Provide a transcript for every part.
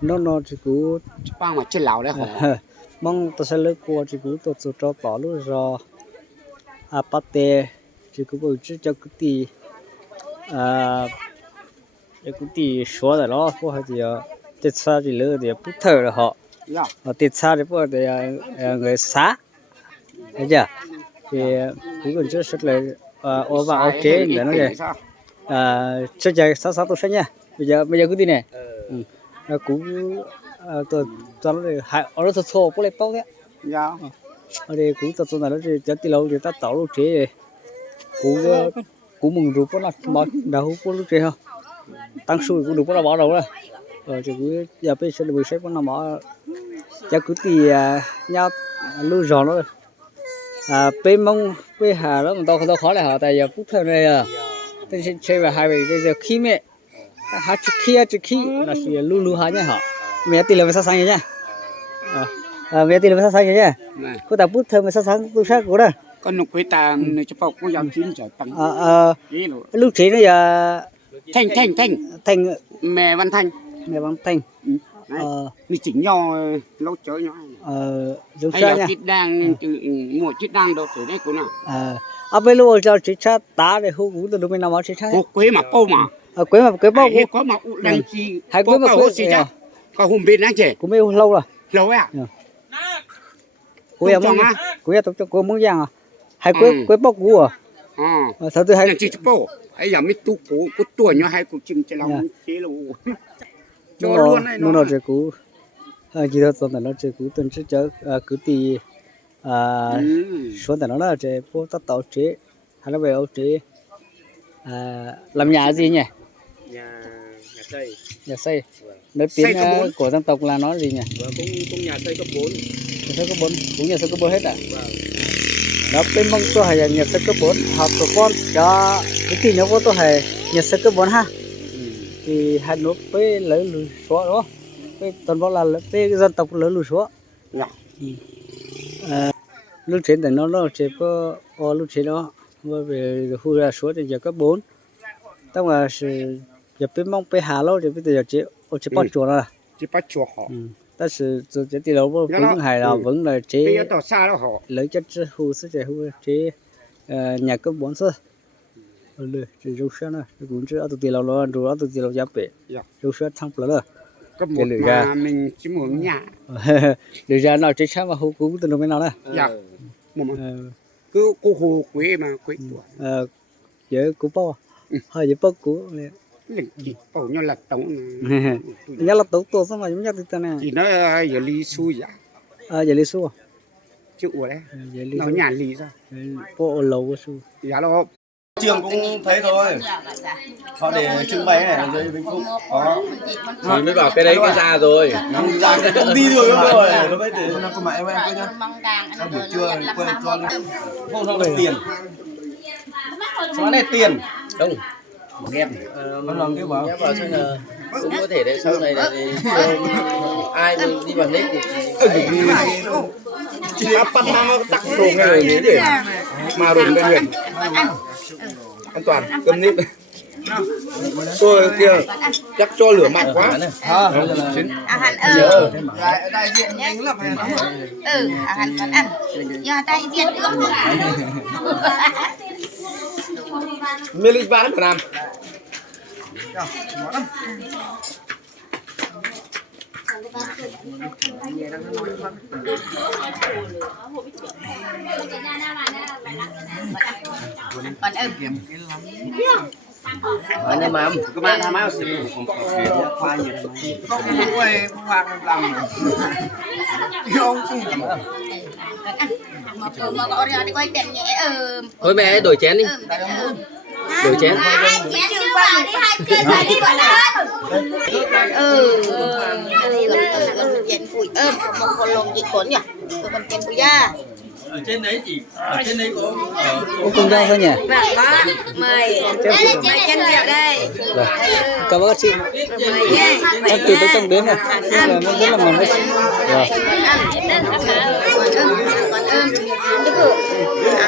nó chỉ cú bang mà trên lào đấy hả? mong tôi sẽ lấy qua chỉ cú tôi sẽ cho tỏ luôn rồi bắt tê chỉ cú bự chứ cho cái tì cái tì số rồi đó có hay gì tết xa thì lỡ thì bút thở rồi họ tết xa thì bữa thì người xá thấy chưa thì cú còn chưa xuất lại ô vào ô chế để nó vậy chơi chơi sáu sáu tôi sẽ nha bây giờ cứ đi này cú tôi cho nó hai ở đó số có lấy bao thế ở đây cú tôi cho nó cho tí lâu thì ta tạo lúc chế cú mừng rụp nó mà đâu có lúc chế không tăng số cũng được có bỏ đâu rồi thì cú giờ bây giờ buổi sáng nó mở cho cứ thì nhau lưu giòn nó bên mông bên hà đó mình đâu khó lại họ tại giờ phút thôi này tôi chơi vào hai bây giờ khi mẹ hát trước khi là chỉ lưu hà nhá họ mẹ tiền là sao sang nhá mẹ tiền là sao sang nhá cô ta phút thôi mà sao sang tôi sát của đó con nục với ta nơi cho bọc cũng dám chín trở tăng lúc thế nó giờ thanh mẹ Văn Thanh mình chỉnh nhau lâu chơi nhau giống hay sao là nha chít đang mùa chít đang đâu từ đấy cũng nào bây giờ cho chị cha tá để hú cũng từ lúc mình làm chị cha hú quế mà bao mà quế bao hay có mà đang chi hay quế mà quế gì cha có hùng bên đang trẻ cũng mấy lâu rồi lâu à cô em cô muốn giang à hay quế bao cũ à sao tôi hay chỉ bao ấy giờ mới tu cũ tuổi nhau hay cũng chừng cho lòng chế luôn cho luôn này nó chơi cũ chỉ là tuần nó chơi cũ tuần trước chơi cứ tì số tuần nó là chơi phố tắt tàu chế hay là về ấu chế làm nhà gì nhỉ nhà xây nói tiếng của dân tộc là nó gì nhỉ cũng nhà xây cấp 4 cũng nhà xây cấp 4 hết à nó bên mong tôi hay nhà xây cấp 4 học của con cho cái gì nó có tôi hay nhà xây cấp 4 ha thì hai nước với lấy lùi số đó với toàn bộ là với dân tộc lấy lùi số lúc trên thì nó chỉ có lúc trên đó về khu ra số thì giờ cấp 4 tao là giờ bên mong bên Hà Lâu thì bây giờ chỉ bắt chuột rồi chỉ bắt chuột họ ta sử dụng cái tiền đâu vẫn hài là vẫn là chế lấy chất khu sẽ chế chế nhà cấp 4 thôi chỉ dùng xe này cũng chưa ở tiền lâu rồi rồi ở tiền lâu giá bể dùng xe thăng plus rồi cấp 1 mà mình chỉ muốn nhà để ra nào chế sao mà hú cũng từ đâu bên nào này cứ cô hồ quế mà quế tuổi giờ cũng bao hơi giờ bao cũ bảo nhau là tổng nhớ là tổng tổ sao mà giống như thế này chỉ nói giờ lý xui vậy giờ lý xui chịu đấy nó nhà lý ra bộ lầu xui giá nó trường cũng thấy thôi họ để trưng bày này ở dưới Vĩnh Phúc thì mới bảo cái đấy cái ra rồi ra cái công ty rồi nó mới để nó có mẹ em quên nhá em buổi trưa quên cho không không được tiền nó này tiền không em nó làm cái bảo xem là cũng có thể để sau này là ai đi vào nếp thì chỉ là bắt nó tặng đồ này để mà đồ bên huyện an toàn cơm nếp tôi kia chắc cho lửa mạnh quá đại diện mình là phải hắn còn ăn giờ đại diện ương miếng lịch bán của nam còn ưng anh mà các bạn làm áo xịn không quay không hoàng làm ông không mà có ra đi quay tiền nhẹ thôi mẹ đổi chén đi đổi chén chén chưa vào đi hai chén vào đi gọi là chén phủi một con lồng chị cuốn nhỉ còn chén phủi ra ở trên đấy chỉ ở trên đấy có cùng nhau thôi nhỉ có mời chén rượu đây cảm ơn chị em từ tới trong đến này là nó rất là ngon đấy rồi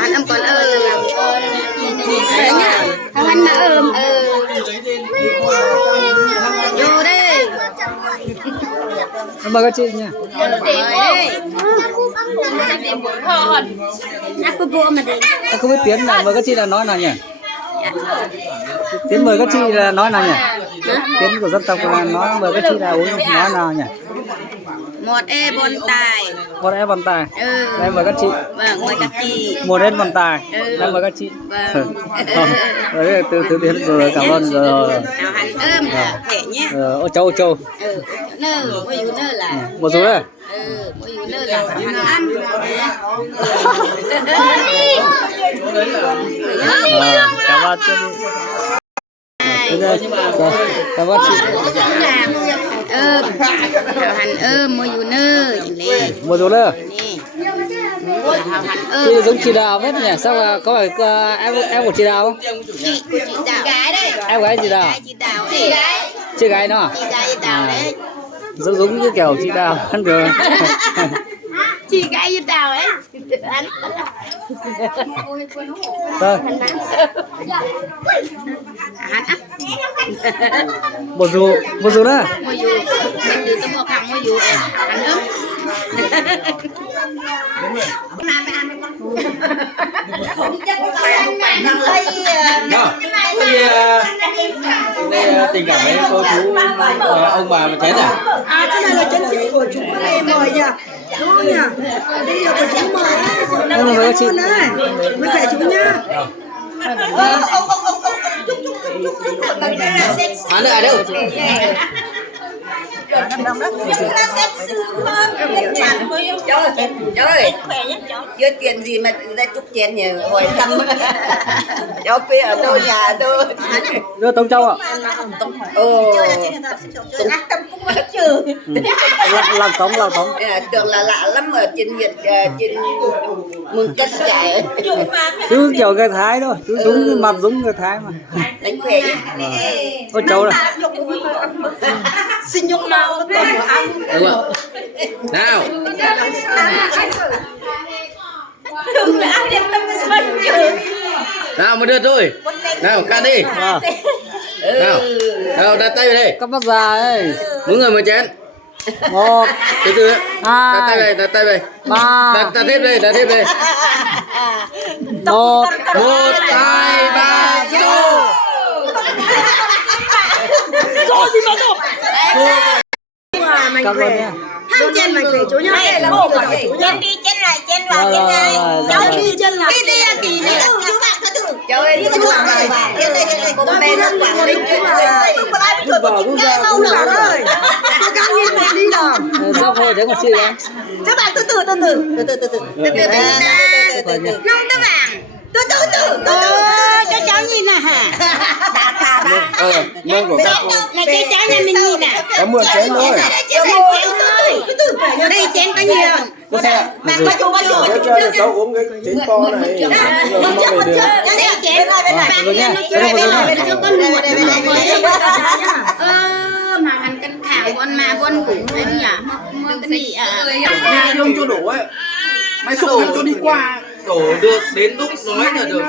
ăn còn thằng anh mà mời các chị nha. Không biết tiếng là mời các chị là nói nào nhỉ? Tiếng mời các chị là nói nào nhỉ? Tiếng của dân tộc là nói mời các chị là uống nói nào nhỉ? Một e bon tài. Một em bàn tài. Đây mời các chị. Vâng, mời các chị. Một em bàn tài. Đây mời các chị. Đấy từ tiếng rồi cảm ơn rồi. Hào hạnh ôm là thể nhé. Ô châu. Nơ, mỗi dụ nơ là. Một số đấy. Mỗi dụ nơ là hào hạnh ăn. Cảm ơn chị. Cảm ơn chị. Hào hạnh ôm mỗi dụ nơ. Một số đấy. Hào hạnh ôm. Chị giống chị Đào hết nhỉ? Sao là có phải em của chị Đào không? Chị của chị Đào. Gái đấy. Em gái chị Đào. Chị Đào đấy. Chị gái nó. Chị gái Đào đấy. Giống như kiểu chị Đào ăn được. Chị gái như Đào ấy. Rồi. Một dù đó. Một dù. Mình đưa tôi một hàng một dù em. Hắn ức. Đây tình cảm với cô chú ông bà mà chén à? Cái này là chân sĩ của chúng em mời nhỉ, đúng không nhỉ? Đây là của chúng mời Đây là chị. mới phải chúng nhá. Hắn ở đâu? Trời, chưa tiền gì mà ra chúc chén nhỉ, hồi thăm cháu quê ở đâu nhà đâu. Đưa Tông Châu ạ. Làm tống. Tưởng là lạ lắm ở trên Việt, trên Mường Cất chạy. Chú kiểu người Thái thôi, chú giống cái mặt giống người Thái mà. Đánh khỏe nhé. Ôi Châu này. Xin nhung mau nó còn của anh. Đúng không? Nào. Nào một đợt thôi. Nào ca đi. Nào đặt tay vào đây. Các bác già ấy. Mỗi người một chén. 1 Từ. 2 Đặt tay về. 3 Đặt hết đây. 1 1 2 3 vô. Cảm ơn nha. Hai chân mày khỏe chú nhá. Đây là một khỏe chú nhá. Đi chân lại, chân vào, chân lại. Cháu đi chân lại. Kỳ này chú bạn có thử. Cháu ơi, chú bảo này. Đây. Con bé nó quảng linh. Rút vào rút ra. Chú bảo ơi. Tôi căng như này đi nào. Sao không để con chị em? Các bạn từ từ. Năm tấm vàng. Từ cho cháu nhìn nè hả? Mơ của các cô. Này cái cháu nhà mình nhìn nè. Có mượn chén thôi. Đây chén có nhiều. Có xe. Cho cháu uống cái chén to này. Giờ không mang về được. Đây chén. Cho con nuột mà hành cân thảo con mà con cũng đấy nhỉ. Cái gì à? Nhà lông cho đổ ấy. Mày xúc cho đi qua. Đổ được đến lúc nói là được.